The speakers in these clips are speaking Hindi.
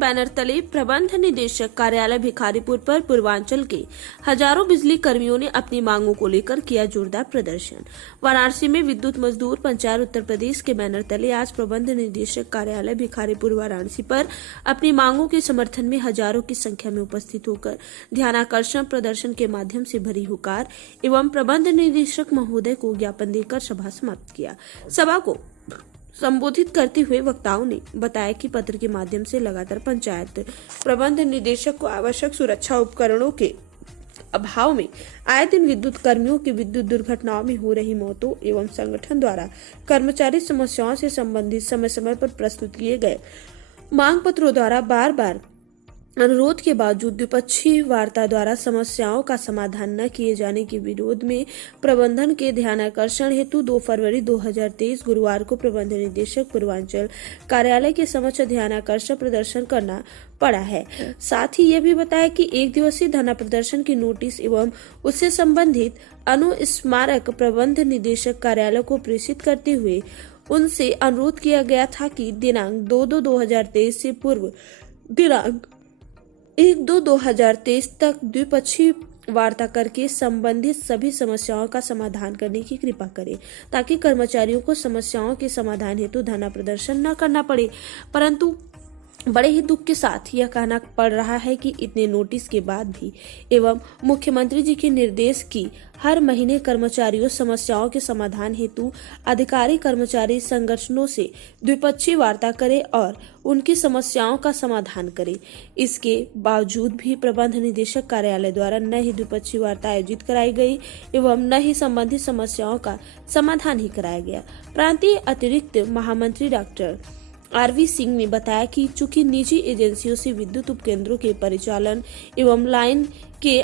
बैनर तले प्रबंध निदेशक कार्यालय भिखारीपुर पर पूर्वांचल के हजारों बिजली कर्मियों ने अपनी मांगों को लेकर किया जोरदार प्रदर्शन। वाराणसी में विद्युत मजदूर पंचायत उत्तर प्रदेश के बैनर तले आज प्रबंध निदेशक कार्यालय भिखारीपुर वाराणसी पर अपनी मांगों के समर्थन में हजारों की संख्या में उपस्थित होकर ध्यानाकर्षण प्रदर्शन के माध्यम से भरी हुकार एवं प्रबंध निदेशक महोदय को ज्ञापन देकर सभा समाप्त किया। सभा को संबोधित करते हुए वक्ताओं ने बताया कि पत्र के माध्यम से लगातार पंचायत प्रबंध निदेशक को आवश्यक सुरक्षा उपकरणों के अभाव में आए दिन विद्युत कर्मियों की विद्युत दुर्घटनाओं में हो रही मौतों एवं संगठन द्वारा कर्मचारी समस्याओं से संबंधित समय समय पर प्रस्तुत किए गए मांग पत्रों द्वारा बार बार अनुरोध के बावजूद द्विपक्षीय वार्ता द्वारा समस्याओं का समाधान न किए जाने के विरोध में प्रबंधन के ध्यानाकर्षण हेतु 2 फरवरी 2023 गुरुवार को प्रबंध निदेशक पूर्वांचल कार्यालय के समक्ष ध्यानाकर्षण प्रदर्शन करना पड़ा है। साथ ही यह भी बताया कि 1 दिवसीय धरना प्रदर्शन की नोटिस एवं उससे संबंधित अनुस्मारक प्रबंध निदेशक कार्यालय को प्रेषित करते हुए उनसे अनुरोध किया गया था कि दिनांक 2/2/2023 से पूर्व दिनांक 1/2/2023 तक द्विपक्षीय वार्ता करके संबंधित सभी समस्याओं का समाधान करने की कृपा करें, ताकि कर्मचारियों को समस्याओं के समाधान हेतु धरना प्रदर्शन न करना पड़े। परंतु बड़े ही दुख के साथ यह कहना पड़ रहा है कि इतने नोटिस के बाद भी एवं मुख्यमंत्री जी के निर्देश की हर महीने कर्मचारियों समस्याओं के समाधान हेतु अधिकारी कर्मचारी संगठनों से द्विपक्षीय वार्ता करें और उनकी समस्याओं का समाधान करें। इसके बावजूद भी प्रबंध निदेशक कार्यालय द्वारा न ही द्विपक्षीय वार्ता आयोजित कराई गई एवं न ही संबंधित समस्याओं का समाधान ही कराया गया। प्रांतीय अतिरिक्त महामंत्री डॉक्टर आरवी सिंह ने बताया कि चूंकि निजी एजेंसियों से विद्युत उपकेंद्रों के परिचालन एवं लाइन के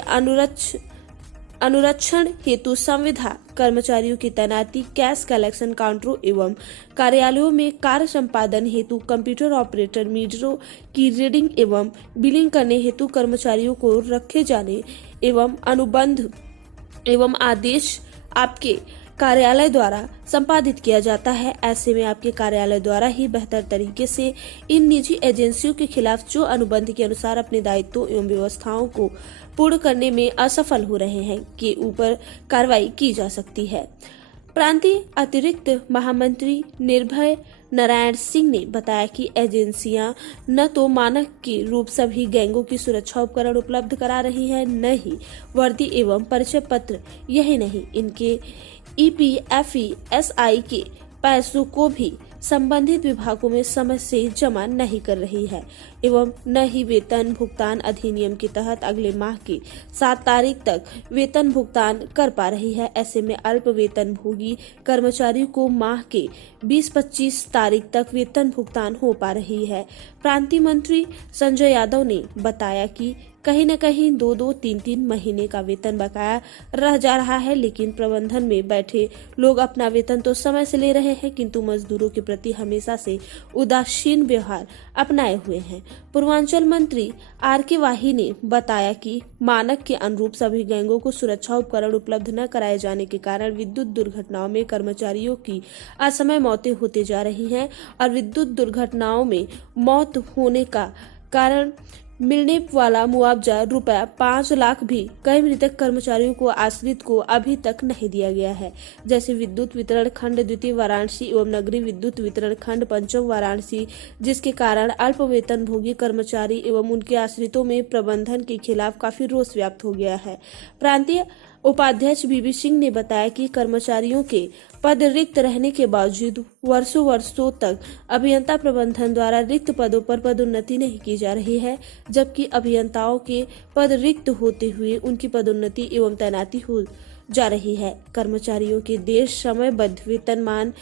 अनुरक्षण हेतु संविदा कर्मचारियों की तैनाती, कैश कलेक्शन काउंटरों एवं कार्यालयों में कार्य संपादन हेतु कंप्यूटर ऑपरेटर, मीटरों की रीडिंग एवं बिलिंग करने हेतु कर्मचारियों को रखे जाने एवं अनुबंध एवं आदेश आपके कार्यालय द्वारा संपादित किया जाता है। ऐसे में आपके कार्यालय द्वारा ही बेहतर तरीके से इन निजी एजेंसियों के खिलाफ जो अनुबंध के अनुसार अपने दायित्वों एवं व्यवस्थाओं को पूर्ण करने में असफल हो रहे हैं के ऊपर कार्रवाई की जा सकती है। प्रांतीय अतिरिक्त महामंत्री निर्भय नारायण सिंह ने बताया कि एजेंसियां न तो मानक के रूप सभी गैंगों की सुरक्षा उपकरण उपलब्ध करा रही है, न ही वर्दी एवं परिचय पत्र। यही नहीं, इनके EPFESI के पैसों को भी संबंधित विभागों में समय से जमा नहीं कर रही है एवं न ही वेतन भुगतान अधिनियम के तहत अगले माह की 7 तारीख तक वेतन भुगतान कर पा रही है। ऐसे में अल्प वेतन भोगी कर्मचारियों को माह के 20-25 तारीख तक वेतन भुगतान हो पा रही है। प्रांतीय मंत्री संजय यादव ने बताया कि कहीं न कहीं 2-2, 3-3 महीने का वेतन बकाया रह जा रहा है, लेकिन प्रबंधन में बैठे लोग अपना वेतन तो समय से ले रहे हैं, किंतु मजदूरों के प्रति हमेशा से उदासीन व्यवहार अपनाए हुए हैं। पूर्वांचल मंत्री RK वाही ने बताया कि मानक के अनुरूप सभी गैंगों को सुरक्षा उपकरण उपलब्ध न कराए जाने के कारण विद्युत दुर्घटनाओं में कर्मचारियों की असमय मौतें होती जा रही हैं और विद्युत दुर्घटनाओं में मौत होने का कारण मिलने वाला मुआवजा रुपया 5 लाख भी कई मृतक कर्मचारियों को आश्रित को अभी तक नहीं दिया गया है। जैसे विद्युत वितरण खंड द्वितीय वाराणसी एवं नगरीय विद्युत वितरण खंड पंचम वाराणसी, जिसके कारण अल्प वेतन भोगी कर्मचारी एवं उनके आश्रितों में प्रबंधन के खिलाफ काफी रोष व्याप्त हो गया है। प्रांतीय उपाध्यक्ष बीबी सिंह ने बताया कि कर्मचारियों के पद रिक्त रहने के बावजूद वर्षों तक अभियंता प्रबंधन द्वारा रिक्त पदों पर पदोन्नति नहीं की जा रही है, जबकि अभियंताओं के पद रिक्त होते हुए उनकी पदोन्नति एवं तैनाती हो जा रही है। कर्मचारियों के देश समयबद्ध वेतनमान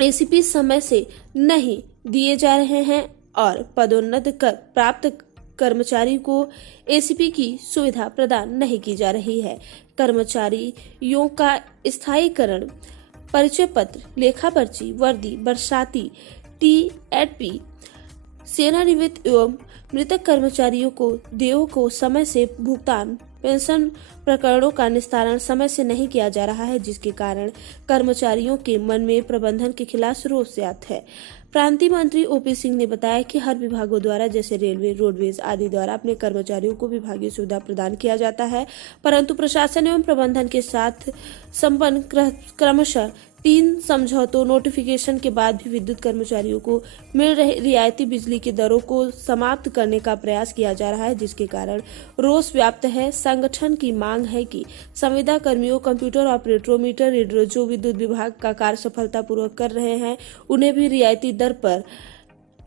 ACP समय से नहीं दिए जा रहे हैं और पदोन्नत कर प्राप्त कर्मचारी को ACP की सुविधा प्रदान नहीं की जा रही है। कर्मचारियों का स्थायीकरण, परिचय पत्र, लेखा पर्ची, वर्दी, बरसाती, TAT, सेवानिवृत्त एवं मृतक कर्मचारियों को देयों को समय से भुगतान, पेंशन प्रकरणों का निस्तारण समय से नहीं किया जा रहा है, जिसके कारण कर्मचारियों के मन में प्रबंधन के खिलाफ रोष है। प्रांतीय मंत्री ओपी सिंह ने बताया कि हर विभागों द्वारा जैसे रेलवे, रोडवेज आदि द्वारा अपने कर्मचारियों को विभागीय सुविधा प्रदान किया जाता है, परंतु प्रशासन एवं प्रबंधन के साथ संपन्न क्रमशः 3 समझौतों नोटिफिकेशन के बाद भी विद्युत कर्मचारियों को मिल रही रियायती बिजली की दरों को समाप्त करने का प्रयास किया जा रहा है, जिसके कारण रोष व्याप्त है। संगठन की मांग है कि संविदा कर्मियों, कंप्यूटर ऑपरेटरों, मीटर रीडरों जो विद्युत विभाग का कार्य सफलतापूर्वक कर रहे हैं, उन्हें भी रियायती दर पर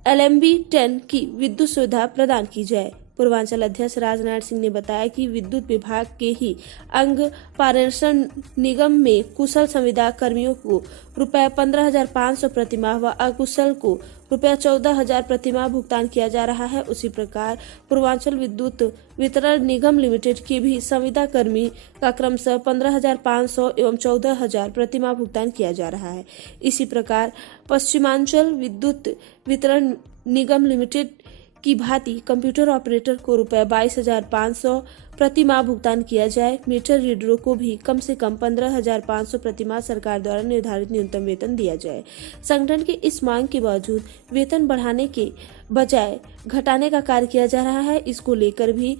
LMB 10 की विद्युत सुविधा प्रदान की जाए। पूर्वांचल अध्यक्ष राजनारायण सिंह ने बताया कि विद्युत विभाग के ही अंग पारेषण निगम में कुशल संविदा कर्मियों को ₹15,500 प्रतिमाह व अकुशल को ₹14,000 प्रतिमाह भुगतान किया जा रहा है। उसी प्रकार पूर्वांचल विद्युत वितरण निगम लिमिटेड के भी संविदा कर्मी का क्रमशः 15,500 एवं 14,000 प्रतिमाह भुगतान किया जा रहा है। इसी प्रकार पश्चिमांचल विद्युत वितरण निगम लिमिटेड की भांति कंप्यूटर ऑपरेटर को ₹22,500 प्रति माह भुगतान किया जाए। मीटर रीडरों को भी कम से कम 15,500 प्रति माह सरकार द्वारा निर्धारित न्यूनतम वेतन दिया जाए। संगठन की इस मांग के बावजूद वेतन बढ़ाने के बजाय घटाने का कार्य किया जा रहा है। इसको लेकर भी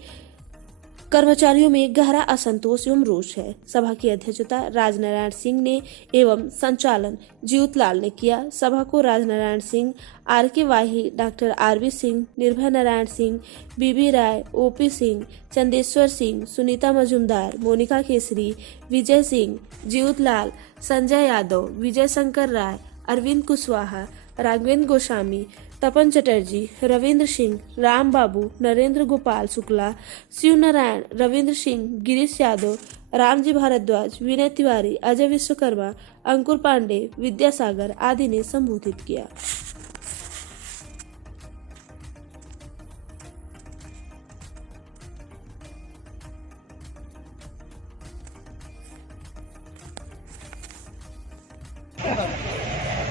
कर्मचारियों में गहरा असंतोष एवं रोष है। सभा की अध्यक्षता राजनारायण सिंह ने एवं संचालन जीउतलाल ने किया। सभा को राजनारायण सिंह, RK वाही, डॉक्टर RB सिंह, निर्भय नारायण सिंह, BB राय, OP सिंह, चंदेश्वर सिंह, सुनीता मजुमदार, मोनिका केसरी, विजय सिंह, जीउतलाल, संजय यादव, विजय शंकर राय, अरविंद कुशवाहा, राघवेंद्र गोस्वामी, तपन चटर्जी, रविंद्र सिंह, राम बाबू, नरेंद्र गोपाल शुक्ला, शिव नारायण, रविंद्र सिंह, गिरीश यादव, रामजी भारद्वाज, विनय तिवारी, अजय विश्वकर्मा, अंकुर पांडे, विद्यासागर आदि ने संबोधित किया।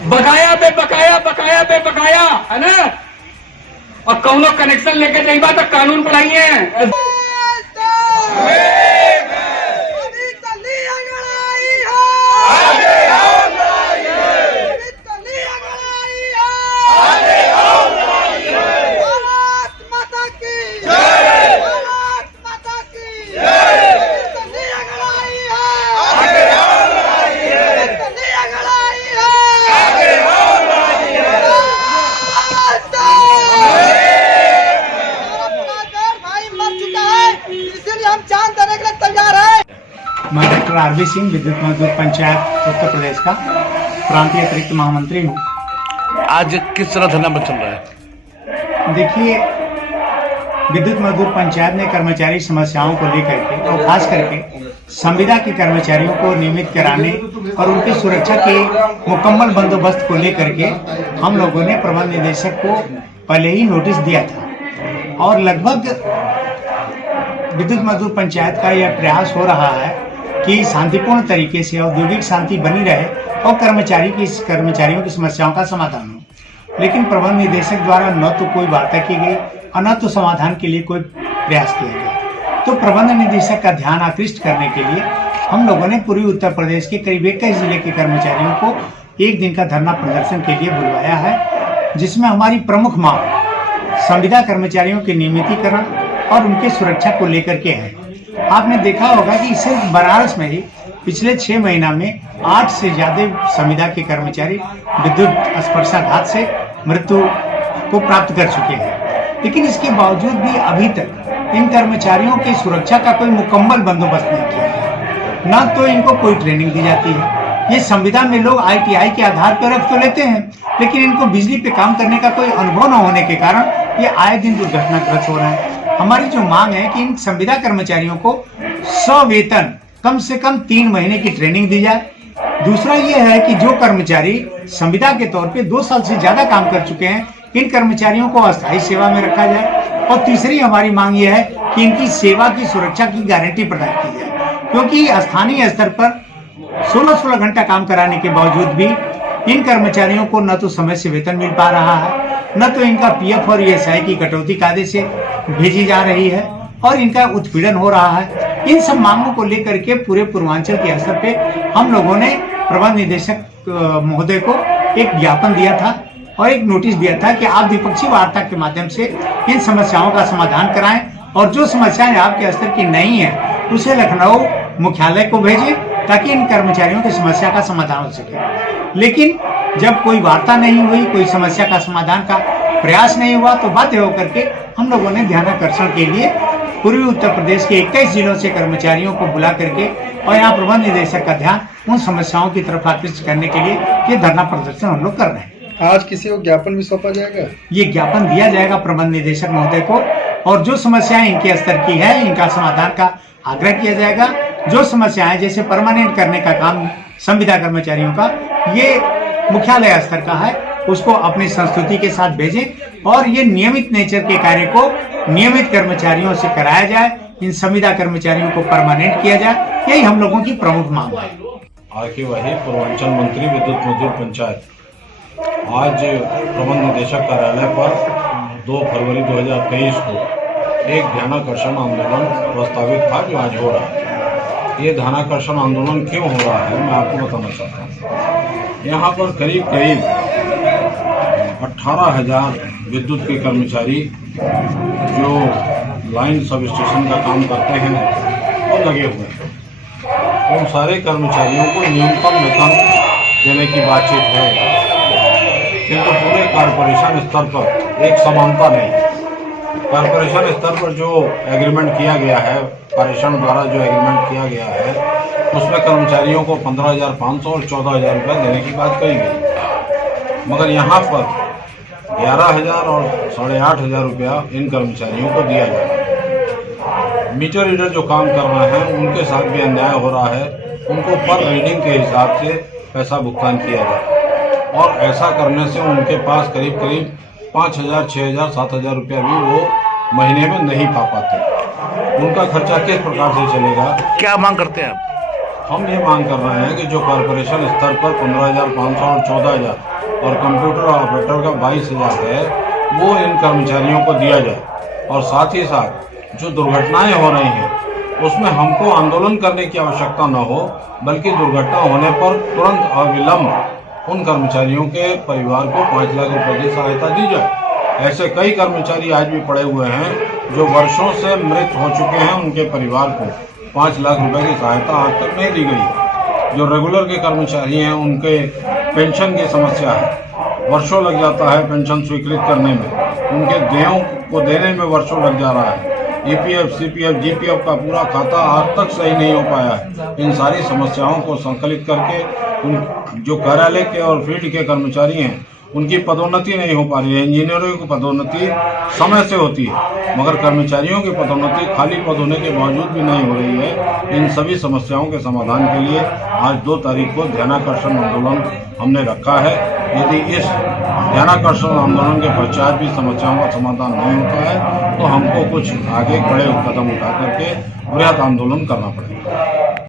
बकाया पे बकाया, बकाया पे बकाया, है ना। और कौनो कनेक्शन लेके जाइबा तो कानून पढ़ाइए। मैं डॉक्टर RB सिंह, विद्युत मजदूर पंचायत उत्तर प्रदेश का प्रांतीय अतिरिक्त महामंत्री हूँ। आज किस तरह धरना चल रहा है? देखिए, विद्युत मजदूर पंचायत ने कर्मचारी समस्याओं को लेकर के और खास करके संविदा के कर्मचारियों को नियमित कराने और उनकी सुरक्षा के मुकम्मल बंदोबस्त को लेकर के हम लोगों ने प्रबंध निदेशक को पहले ही नोटिस दिया था और लगभग विद्युत मजदूर पंचायत का यह प्रयास हो रहा है कि शांतिपूर्ण तरीके से औद्योगिक शांति बनी रहे और कर्मचारियों की समस्याओं का समाधान हो। लेकिन प्रबंध निदेशक द्वारा न तो कोई वार्ता की गई और न तो समाधान के लिए कोई प्रयास किया गया। तो प्रबंध निदेशक का ध्यान आकृष्ट करने के लिए हम लोगों ने पूर्वी उत्तर प्रदेश के करीब 21 जिले के कर्मचारियों को एक दिन का धरना प्रदर्शन के लिए बुलवाया है, जिसमें हमारी प्रमुख मांग संविदा कर्मचारियों के नियमितीकरण और उनके सुरक्षा को लेकर के है। आपने देखा होगा कि सिर्फ बनारस में ही पिछले 6 महीना में 8 से ज्यादा संविदा के कर्मचारी विद्युत स्पर्शाघात से मृत्यु को प्राप्त कर चुके हैं। लेकिन इसके बावजूद भी अभी तक इन कर्मचारियों की सुरक्षा का कोई मुकम्मल बंदोबस्त नहीं किया गया। न तो इनको कोई ट्रेनिंग दी जाती है। ये संविदा में लोग ITI के आधार पर रख तो लेते हैं, लेकिन इनको बिजली पे काम करने का कोई अनुभव न होने के कारण ये आए दिन दुर्घटनाग्रस्त हो रहा है। हमारी जो मांग है कि इन संविदा कर्मचारियों को सवेतन कम से कम 3 महीने की ट्रेनिंग दी जाए। दूसरा ये है कि जो कर्मचारी संविदा के तौर पे 2 साल से ज्यादा काम कर चुके हैं, इन कर्मचारियों को अस्थायी सेवा में रखा जाए। और तीसरी हमारी मांग ये है कि इनकी सेवा की सुरक्षा की गारंटी प्रदान की जाए, क्योंकि स्थानीय स्तर पर 16-16 घंटा काम कराने के बावजूद भी इन कर्मचारियों को न तो समय से वेतन मिल पा रहा है, न तो इनका PF और ESI की कटौती कायदे से भेजी जा रही है और इनका उत्पीड़न हो रहा है। इन सब मांगों को लेकर के पूरे पूर्वांचल के स्तर पे हम लोगों ने प्रबंध निदेशक महोदय को एक ज्ञापन दिया था और एक नोटिस दिया था कि आप द्विपक्षीय वार्ता के माध्यम से इन समस्याओं का समाधान कराएं और जो समस्याएं आपके स्तर की नहीं है उसे लखनऊ मुख्यालय को भेजें ताकि इन कर्मचारियों की समस्या का समाधान हो सके। लेकिन जब कोई वार्ता नहीं हुई, कोई समस्या का समाधान का प्रयास नहीं हुआ, तो बाध्य होकर के हम लोगों ने ध्यानाकर्षण के लिए पूर्वी उत्तर प्रदेश के 21 जिलों से कर्मचारियों को बुला करके और यहाँ प्रबंध निदेशक का ध्यान उन समस्याओं की तरफ आकृष्ट करने के लिए ये धरना प्रदर्शन हम लोग कर रहे हैं। आज किसी को ज्ञापन भी सौंपा जाएगा? ये ज्ञापन दिया जाएगा प्रबंध निदेशक महोदय को और जो समस्याएं इनके स्तर की है इनका समाधान का आग्रह किया जाएगा। जो समस्याएं जैसे परमानेंट करने का काम संविदा कर्मचारियों का ये मुख्यालय स्तर का है, उसको अपनी संस्तुति के साथ भेजें और ये नियमित नेचर के कार्य को नियमित कर्मचारियों से कराया जाए। इन संविदा कर्मचारियों को परमानेंट किया जाए, यही हम लोगों की प्रमुख मांग है। आके वही पूर्वांचल मंत्री विद्युत मजदूर पंचायत आज प्रबंध निदेशक कार्यालय पर 2 फरवरी 2023 को एक ध्यानाकर्षण आंदोलन प्रस्तावित था जो आज हो रहा है। ये ध्यानाकर्षण आंदोलन क्यों हो रहा है मैं आपको बताना चाहता हूँ। यहाँ पर करीब 18,000 विद्युत के कर्मचारी जो लाइन सब स्टेशन का काम करते हैं वो लगे हुए हैं। उन सारे कर्मचारियों को न्यूनतम वेतन देने की बातचीत है, किंतु पूरे कॉरपोरेशन स्तर पर एक समानता नहीं। कॉरपोरेशन स्तर पर जो एग्रीमेंट किया गया है, पारेषण द्वारा जो एग्रीमेंट किया गया है, उसमें कर्मचारियों को 15,500 और 14,000 रुपये देने की बात कही गई, मगर यहाँ पर 11,000 और 8,500 रुपया इन कर्मचारियों को दिया जाए। मीटर रीडर जो काम कर रहे हैं उनके साथ भी अन्याय हो रहा है, उनको पर रीडिंग के हिसाब से पैसा भुगतान किया जाए और ऐसा करने से उनके पास करीब 5,000, 6,000, 7,000 रुपया भी वो महीने में नहीं पा पाते। उनका खर्चा किस प्रकार से चलेगा? क्या मांग करते हैं आप? हम ये मांग कर रहे हैं कि जो कॉरपोरेशन स्तर पर 15,500 और 14,000 और कंप्यूटर ऑपरेटर का 22,000 है वो इन कर्मचारियों को दिया जाए और साथ ही साथ जो दुर्घटनाएं हो रही हैं उसमें हमको आंदोलन करने की आवश्यकता न हो, बल्कि दुर्घटना होने पर तुरंत अविलंब उन कर्मचारियों के परिवार को 5 लाख रुपए की सहायता दी जाए। ऐसे कई कर्मचारी आज भी पड़े हुए हैं जो वर्षों से मृत हो चुके हैं, उनके परिवार को 5 लाख रुपए की सहायता आज तक नहीं दी गई। जो रेगुलर के कर्मचारी हैं उनके पेंशन की समस्या है, वर्षों लग जाता है पेंशन स्वीकृत करने में, उनके देयों को देने में वर्षों लग जा रहा है। ईपीएफ, सीपीएफ, जीपीएफ का पूरा खाता आज तक सही नहीं हो पाया है। इन सारी समस्याओं को संकलित करके उन जो कार्यालय के और फील्ड के कर्मचारी हैं उनकी पदोन्नति नहीं हो पा रही है। इंजीनियरों की पदोन्नति समय से होती है, मगर कर्मचारियों की पदोन्नति खाली पद होने के बावजूद भी नहीं हो रही है। इन सभी समस्याओं के समाधान के लिए आज 2 तारीख को ध्यानाकर्षण आंदोलन हमने रखा है। यदि इस ध्यानाकर्षण आंदोलन के पश्चात भी समस्याओं का समाधान नहीं होता है तो हमको कुछ आगे बड़े कदम उठा करके बृहद आंदोलन करना पड़ेगा।